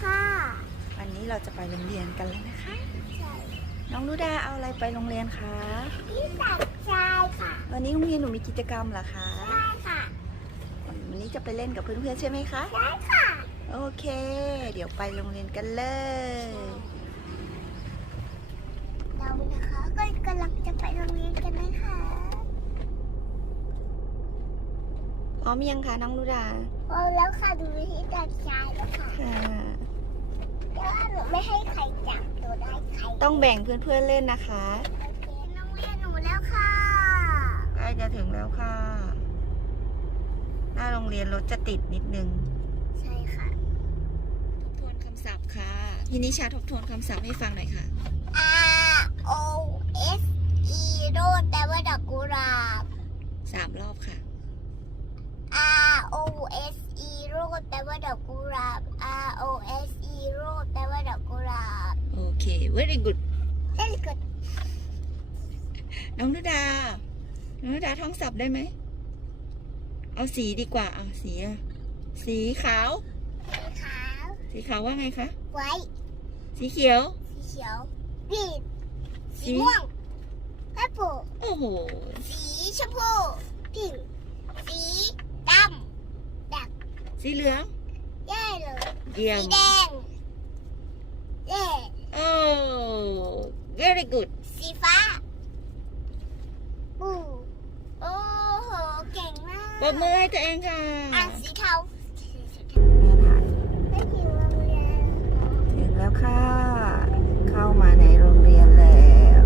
ค่ะวันนี้เราจะไปโรงเรียนกันแล้วนะคะใช่น้องนุดาเอาอะไรไปโรงเรียนคะพี่ตัดชายค่ะ วันนี้โรงเรียนหนูมีกิจกรรมเหรอคะใช่ค่ะ วันนี้จะไปเล่นกับเพื่อนๆใช่ไหมคะใช่ค่ะ โอเค เดี๋ยวไปโรงเรียนกันเลยเรานะคะก็กำลังจะไปโรงเรียนกันนะคะพร้อมยังคะน้องนุดาพอแล้วค่ะดูที่ตัดชายแล้วค่ะ ค่ะแต่ว่าหนูไม่ให้ใครจับตัวได้ใครต้องแบ่งเพื่อนๆเล่นนะคะ โอเคโรงเรียนหนูแล้วค่ะใกล้จะถึงแล้วค่ะ หน้าโรงเรียนรถจะติดนิดนึง ใช่ค่ะทบทวนคำศัพท์ค่ะพี่นิชาทบทวนคำศัพท์ให้ฟังหน่อยค่ะ R O S E โรดแปลว่าดอกกุหลาบ สามรอบค่ะ R O S E โรดแปลว่าดอกกุหลาบ R O S E โรดแปลว่าดอกกุหลาบ โอ เค very good เล่นกดน้องนุดา น้องนุดาท่องศัพท์ได้ไหม เอาสีดีกว่า เอาสีอะสีขาว สีขาว สีขาวว่าไงคะไว้สีเขียว สีเขียวพีดสีสีม่วงแอปเปิลโอ้โห สีชมพูพิงค์สีดำดักสีเหลืองแย่เลยเยี่ยสีมแดงแย่ โอ้ very good สีฟ้าปูโอ้โห เก่งมากปรบมือให้ตัวเองค่ะ อ่างสีเทาแม่ถ่ายไม่ถึงโรงเรียนถึงแล้วค่ะ เข้ามาในโรงเรียนแล้ว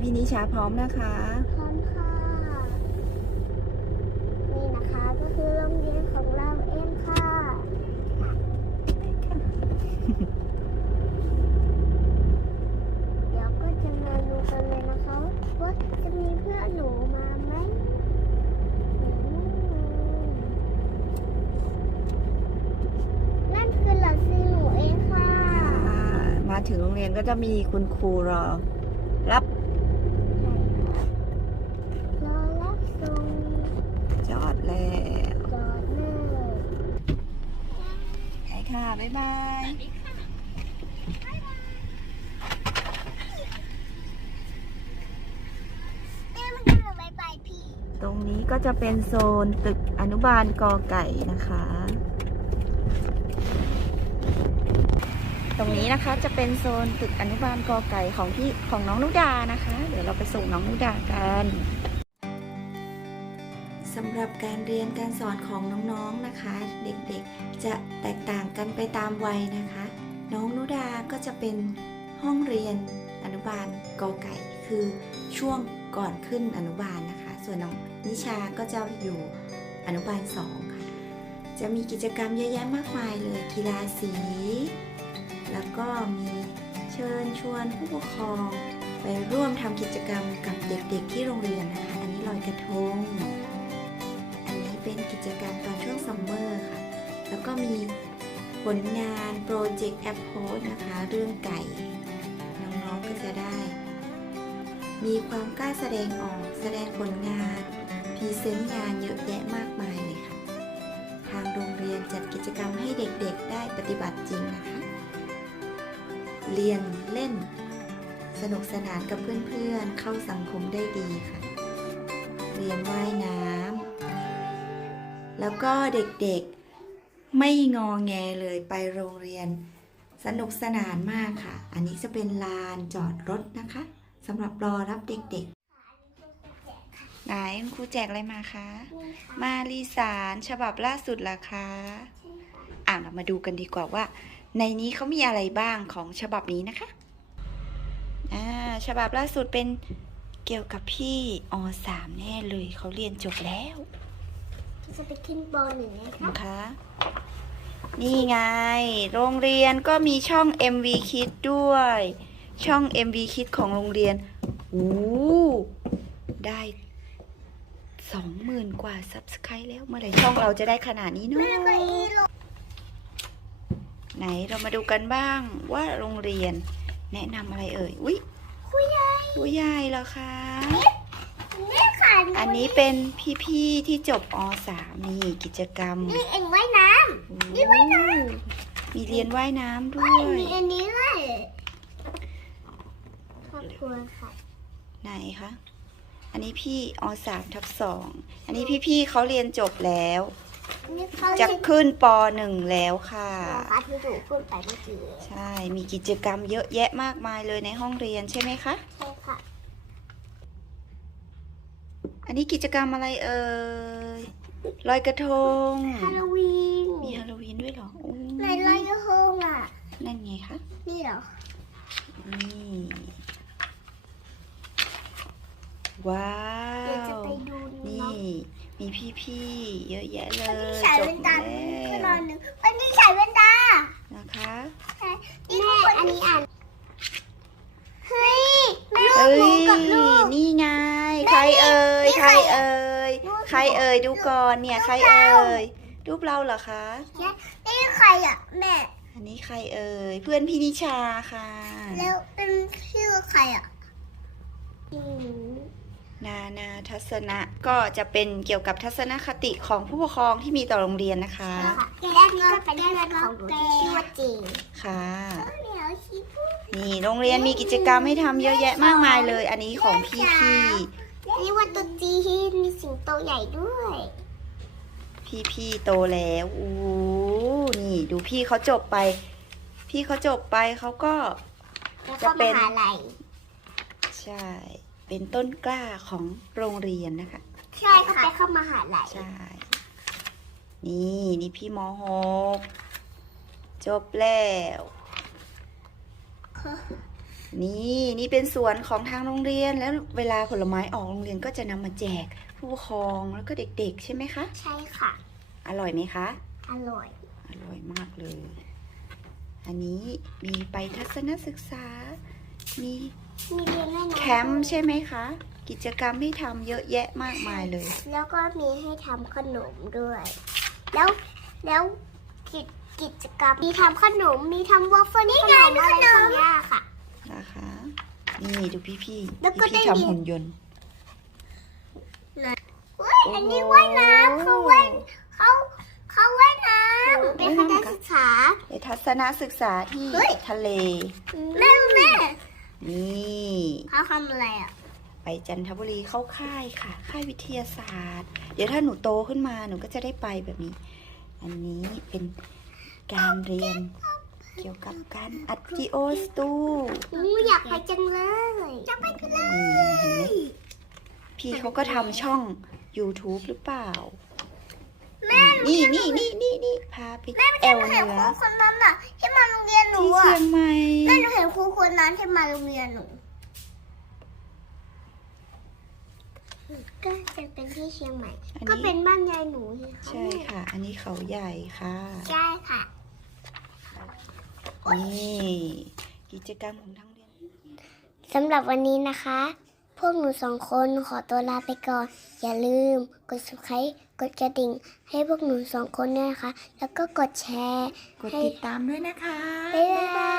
พี่นิชาพร้อมนะคะ พร้อมค่ะ นี่นะคะก็คือโรงเรียนของเราเองค่ะ เดี๋ยวก็จะมาดูกันเลยนะคะว่าจะมีเพื่อนหนูมาไหมอืมนั่นคือหลักซีหนูเองค่ะ ค่ะ มาถึงโรงเรียนก็จะมีคุณครูรอ รับใช่ค่ะรอรับส่งจอดแล้วจอดเลยไปค่ะ บ๊ายบายแม่มันก็เลยบายบายพี่ตรงนี้ก็จะเป็นโซนตึกอนุบาลกอไก่นะคะ ตรงนี้นะคะจะเป็นโซนตึกอนุบาลกอไก่ของพี่ของน้องนุดานะคะ เดี๋ยวเราไปส่งน้องนุดากันสำหรับการเรียนการสอนของน้องๆนะคะ เด็กๆจะแตกต่างกันไปตามวัยนะคะ น้องนุดาก็จะเป็นห้องเรียนอนุบาลกอไก่ คือช่วงก่อนขึ้นอนุบาลนะคะ ส่วนน้องนิชาก็จะอยู่อนุบาลสองค่ะ จะมีกิจกรรมเยอะแยะมากมายเลยกีฬาสี แล้วก็มีเชิญชวนผู้ปกครองไปร่วมทำกิจกรรมกับเด็กๆที่โรงเรียนนะคะ อันนี้ลอยกระทง อันนี้เป็นกิจกรรมตอนช่วงซัมเมอร์ค่ะ แล้วก็มีผลงานโปรเจกต์แอปโพสนะคะ เรื่องไก่ น้องๆก็จะได้ มีความกล้าแสดงออกแสดงผลงานพรีเซนต์งานเยอะแยะมากมายเลยค่ะ ทางโรงเรียนจัดกิจกรรมให้เด็กๆได้ปฏิบัติจริงนะคะ เรียนเล่น สนุกสนานกับเพื่อนๆ เข้าสังคมได้ดีค่ะ เรียนว่ายน้ำแล้วก็เด็กๆไม่งอแงเลยไปโรงเรียน สนุกสนานมากค่ะ อันนี้จะเป็นลานจอดรถนะคะสำหรับรอรับเด็กๆ ไหนคุณครูแจกอะไรมาคะ มาลีสารฉบับล่าสุดล่ะคะ อ่าเรามาดูกันดีกว่าว่า ในนี้เขามีอะไรบ้างของฉบับนี้นะคะ อ่า ฉบับล่าสุดเป็นเกี่ยวกับพี่อสามแน่เลยเขาเรียนจบแล้วจะไปขึ้นปหนึ่งนะคะนะคะนี่ไง โรงเรียนก็มีช่อง MV Kids ด้วย ช่อง MV Kids ของโรงเรียนอู้ได้สองหมื่นกว่า Subscribe แล้ว เมื่อไหร่ช่องเราจะได้ขนาดนี้เนาะแม่ก็อีโล ไหนเรามาดูกันบ้างว่าโรงเรียน แนะนำอะไรเอ่ยอุ๊ยคุยใหญ่ผู้ใหญ่เหรอคะแม่ค่ะค่ะอันนี้เป็นพี่ๆที่จบอสามนี่กิจกรรมนี่เอ็นว่ายน้นี่ว่ายน้มีเรียนว่ายน้ำำด้เอ้วยมียอันนี้เลยครอบครัวค่ะไหนคะอันนี้พี่อสามทับสองอันนี้พี่ๆเขาเรียนจบแล้วนี่เขา จะเรียนขึ้นปหนึ่งแล้วค่ะนะคะที่ถูกพูดไปเมื่อกี้ใช่ มีกิจกรรมเยอะแยะมากมายเลยในห้องเรียนใช่ไหมคะใช่ค่ะ อันนี้กิจกรรมอะไรเอ่ยลอยกระทงฮาโลวีนมีฮาโลวีนด้วยเหรอโอ้ไหนลอยกระทงอะนั่นไงคะนี่เหรอนี่ว้าเดี๋ยวจะวไปดูนี่น้อง มีพี่ๆเยอะแยะเลคนที่ยใส่จแว่บนตาแล้ก็นวอนหนึ่งคนที่ใส่แว่นตานะคะแม่อันนี้อ่านเฮ้ยแม่เอ้ลูยกกับลูก นี่ไงแม่ใครเอ่ย นี่ใคใครรเอ่ย ลูก ใครเอ่ยดูก่อนเนี่ยลูกใครเราเอ่ยรูปเราเหรอคะ นี่ใครอะแม่อันนี้ใครเอ่ย เพื่อนพี่นิชาค่ะ แล้วเป็นชื่อใครอะอืม นานาทัศนะก็จะเป็นเกี่ยวกับทัศนคติของผู้ปกครองที่มีต่อโรงเรียนนะคะและนี่ก็เป็นเพื่อนของหนูที่ชื่อว่าเจนค่ะเดี๋ยวชิพูดนี่โรงเรียนมีกิจกรรมให้ทำเยอะแยะมากมายเลย อันนี้ของพี่พี่นี่ว่าตัวจีที่มีสิงโตใหญ่ด้วย พี่พี่ๆโตแล้วอู้นี่ดูพี่เขาจบไป พี่เขาจบไปเขาก็แล้วจะก็เป็มนหาลัยใช่ เป็นต้นกล้าของโรงเรียนนะคะ ใช่ค่ะไปเข้ามหาลัยใช่ นี่นี่พี่มหกจบแล้ว นี่นี่เป็นสวนของทางโรงเรียนแล้วเวลาผลไม้ออกโรงเรียนก็จะนำมาแจกผู้ปกครองแล้วก็เด็ก ๆ ใช่ไหมคะ ใช่ค่ะ อร่อยไหมคะ อร่อย อร่อยมากเลย อันนี้มีไปทัศนศึกษามี มีเรียนด้วยนะแคมป์ใช่ไหมคะ กิจกรรมให้ทำเยอะแยะมากมายเลย แล้วก็มีให้ทำขนมด้วย แล้วแล้วกิจกิจกรรมมีทำขนมมีทำวอฟเฟิลนี่ไงอะไรสักอย่างค่ะ นะคะ นี่ดูพี่พี่แล้วก็พี่ได้พี่มี ทำหุ่นยนต์เฮ้ยอันนี้ว่ายน้ำเขาว่ายเขาเขาว่ายน้ำเป็นคณะศึกษาไปทัศนศึกษาที่เฮ้ย ทะเล แม่แม่ นี่เขาทำอะไรอะ ไปจันทบุรีเข้าค่ายค่ะ ค่ายวิทยาศาสตร์ เดี๋ยวถ้าหนูโตขึ้นมาหนูก็จะได้ไปแบบนี้ อันนี้เป็นการเรียนเกี่ยวกับการอัดวิดีโอสตูหนูอยากไปจังเลยจะไปกันเลยนี่เห็นไหมพี่เขาก็ทำช่อง YouTube หรือเปล่า นี่นี่นี่นี่นี่พาไปแอลเหเห็นนืคอรูคนนั้นอะที่ นครูคนนั้นที่มาโรงเรียนหนูก็จะเป็นที่เชียงใหม่ อันก็เป็นี้นบ้านยายหนูไงคะใช่ค่ะ อันนี้เขาใหญ่ค่ะ ใช่ค่ะ นี่ กิจกรรมของทางเรียน สำหรับวันนี้นะคะ พวกหนูสองคนขอตัวลาไปก่อน อย่าลืมกด subscribe กดกระดิ่ง ให้พวกหนูสองคนด้วยนะคะ แล้วก็กดแชร์กดติดตามด้วยนะคะ บ๊ายบาย